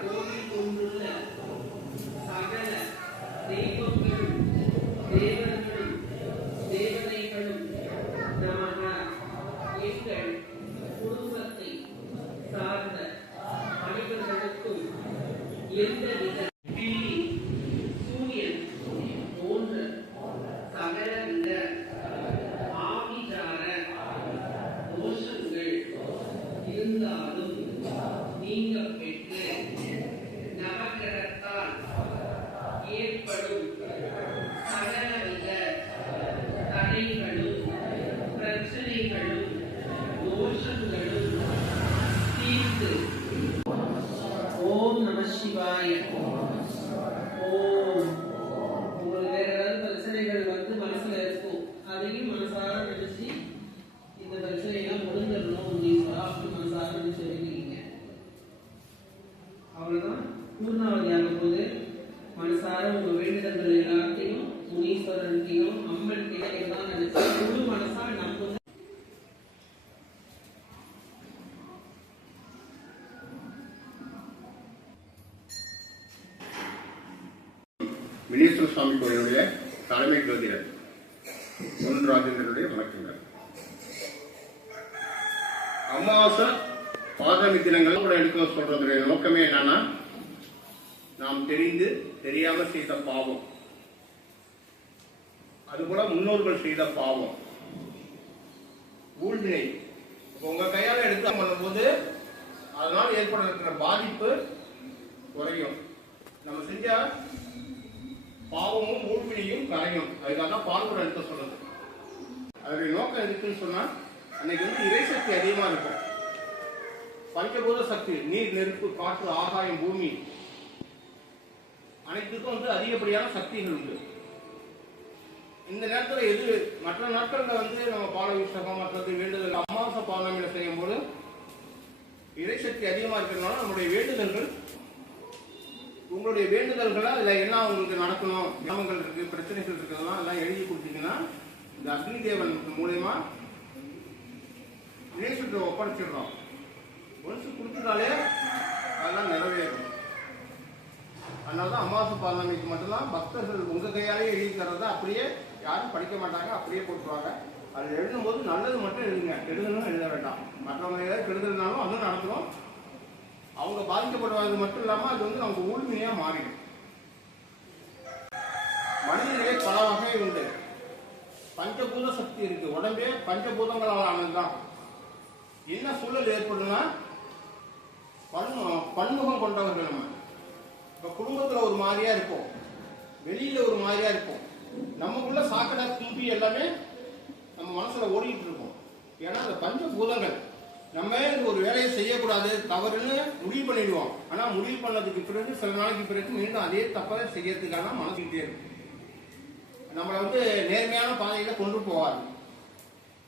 கோவில் கொண்டுள்ள சகல தெய்வங்களும் தேவர்களும் தேவதைகளும் நமக எங்கள் குடும்பத்தை சார்ந்த அனைவர்களுக்கும் எந்தவித பில்லி சூரியன் போன்ற சகலவித ஆவிசார தோஷங்கள் இருந்தாலும் நீங்க பெற்று நவகிரகத்தால் ஏற்படும் சகலவித தடைகளும் பிரச்சனைகளும் தோஷங்களும் தீர்ந்து ஓம் நம சிவாய. ஓம். உங்களுக்கு வேற ஏதாவது பிரச்சனைகள் வந்து மனசுல இருக்கும், அதையும் மனசார நினைச்சு இந்த பிரச்சனையெல்லாம் முடிஞ்சிடணும் அப்படின்னு மனசார நினைச்சு எழுதிக்கிங்க. அவ்வளவுதான். பூர்ணாவதி ஆகும் போது மனசார உங்க வேண்டுதல்கள் எல்லாத்தையும் முனீஸ்வரன்கிட்டையும் அம்மன் கிட்ட எல்லாம் நினைச்சு முழு மனசா நம்புங்க. வினேஸ்வர சுவாமி கோயிலுடைய தலைமை ஜோதிடர் ராஜேந்திரனுடைய வணக்கங்கள். அமாவாசை பௌர்ணமி தினங்கள் கூட எடுக்க சொல்றதுடைய நோக்கமே என்னன்னா, நாம் தெரிந்து தெரியாம செய்த பாவம், அதுபோல முன்னோர்கள் செய்த பாவம், ஊழ்வினை உங்க கையால எடுத்து பண்ணும்போது அதனால் ஏற்பட இருக்கிற பாதிப்பு குறையும். நம்ம செஞ்ச பாவமும் ஊழ்வினையும் கரையும். அதுக்காக தான் பால்குடம் எடுக்க சொல்றது. அதனுடைய நோக்கம் எதுக்குன்னு சொன்னா, அன்னைக்கு வந்து இறைசக்தி அதிகமா இருக்கும். பஞ்சபூத சக்தி, நீர், நெருப்பு, காற்று, ஆகாயம், பூமி அனைத்துக்கும் வந்து அதிகப்படியான சக்திகள் உண்டு. இந்த நேரத்தில் எது மற்ற நாட்கள்ல வந்து நம்ம பால விசகம் மற்றது வேண்டுதல் அமாவாசை பௌர்ணமியில செய்யும் போது இறைசக்தி அதிகமா இருக்கிறதுனால நம்முடைய வேண்டுதல்கள், உங்களுடைய வேண்டுதல்களா இல்ல என்ன உங்களுக்கு நடக்கணும், கிராமங்கள் இருக்கு, பிரச்சனைகள் இருக்கிறதெல்லாம் எல்லாம் எழுதி கொடுத்தீங்கன்னா இந்த அக்னி தேவன் மூலமா நேசத்தை ஒப்படைச்சிடுறோம். ஒன்சு கொடுத்துட்டாலே அதெல்லாம் நிறைவேறும். அதனாலதான் அமாவாசை பௌர்ணமிக்கு மட்டும்தான் பக்தர்கள் உங்க கையாலே எழுதி தர்றதை அப்படியே யாரும் படிக்க மாட்டாங்க, அப்படியே போட்டுருவாங்க. அது எழுதும் போது நல்லது மட்டும் எழுதுங்க, எழுதணும் எழுத வேண்டாம். மற்றவங்க ஏதாவது கெடுதல்னாலும் அதுவும் நடத்துறோம். அவங்க பாதிக்கப்படுவது மட்டும் இல்லாம அது வந்து நமக்கு ஊழ்மையா மாறிடும். மனிதனிலே பல வகை உண்டு. பஞ்சபூத சக்தி இருக்கு. உடம்பே பஞ்சபூதங்களால் ஆனதுதான். என்ன சூழல் ஏற்படும்னா, பன்முகம் கொண்டவர்கள் நம்ம. இப்ப குடும்பத்துல ஒரு மாதிரியா இருப்போம், வெளியில ஒரு மாதிரியா இருப்போம். நமக்குள்ள சாக்கடை தும்பி எல்லாமே நம்ம மனசுல ஓடிட்டு இருக்கோம். ஏன்னா அந்த பஞ்சபூதங்கள் நம்ம ஒரு வேலையை செய்யக்கூடாது தவறுன்னு முடிவு பண்ணிடுவோம். ஆனா முடிவு பண்ணதுக்கு பிறகு சில நாளைக்கு பிறகு மீண்டும் அதே தப்பை செய்யறதுக்கான மனசுக்கிட்டே இருக்கும். நம்மளை வந்து நேர்மையான பாதையில கொண்டு போவாரு.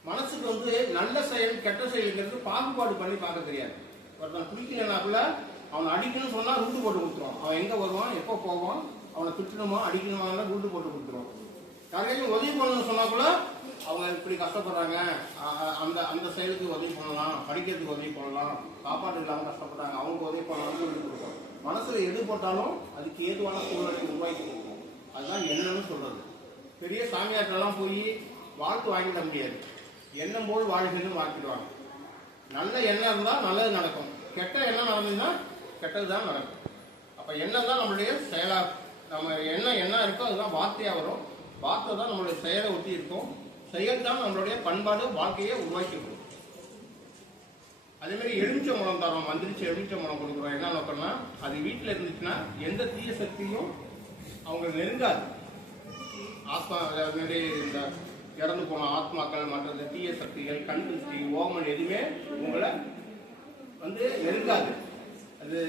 மனசுக்கு வந்து நல்ல செயல் கெட்ட செயலுங்கிறது பாகுபாடு பண்ணி பார்க்க தெரியாது. ஒருத்தன் குளிக்கலனாக்குள்ள அவனை அடிக்கணும்னு சொன்னா ரூட்டு போட்டு கொடுத்துருவான். அவன் எங்க வருவான், எப்போ போவான், அவனை திட்டணுமா அடிக்கணுமா ரூட்டு போட்டு கொடுத்துருவான். யாரையும் உதவி பண்ணணும்னு சொன்னா கூட அவங்க இப்படி கஷ்டப்படுறாங்க, அந்த அந்த செயலுக்கு உதவி பண்ணலாம், படிக்கிறதுக்கு உதவி பண்ணலாம், சாப்பாடு இல்லாமல் கஷ்டப்படுறாங்க, அவங்களுக்கு உதவி பண்ணலாம்னு சொல்லி கொடுக்கும். மனசுல எது போட்டாலும் அதுக்கு ஏதுவான சூழ்நிலை உருவாக்கி கொடுக்கும். அதுதான் எண்ணம்னு சொல்றது. பெரிய சாமியார்களெல்லாம் போய் வாழ்த்து வாங்கிட முடியாது. எண்ணம் போல் வாழ்க்கைன்னு வாங்கிடுவாங்க. நல்ல எண்ணம் இருந்தா நல்லது நடக்கும், கெட்ட எண்ணம் நடந்ததுன்னா கெட்டதுதான் நடக்கும். அப்ப எண்ணம் தான் நம்மளுடைய செயலா, நம்ம எண்ணம் என்ன இருக்கோ அதுதான் வார்த்தையா வரும். வார்த்தை தான் நம்மளுடைய செயலை ஒட்டி இருக்கும். செயல் தான் நம்மளுடைய பண்பாடு வாழ்க்கையை உருவாக்கி கொடுக்கும். அதே மாதிரி எலுமிச்சை மூலம் தரோம், மந்திரிச்சு எலுமிச்சை மூலம் கொடுக்குறோம். என்ன நோக்கம்னா, அது வீட்டில் இருந்துச்சுன்னா எந்த தீய சக்தியும் அவங்க நெருங்காது. ஆத்மா நிறைய இந்த இறந்து போன ஆத்மாக்கள் மற்ற தீய சக்திகள் கண் திருஷ்டி ஓமன் எதுவுமே உங்களை வந்து நெருங்காது. அது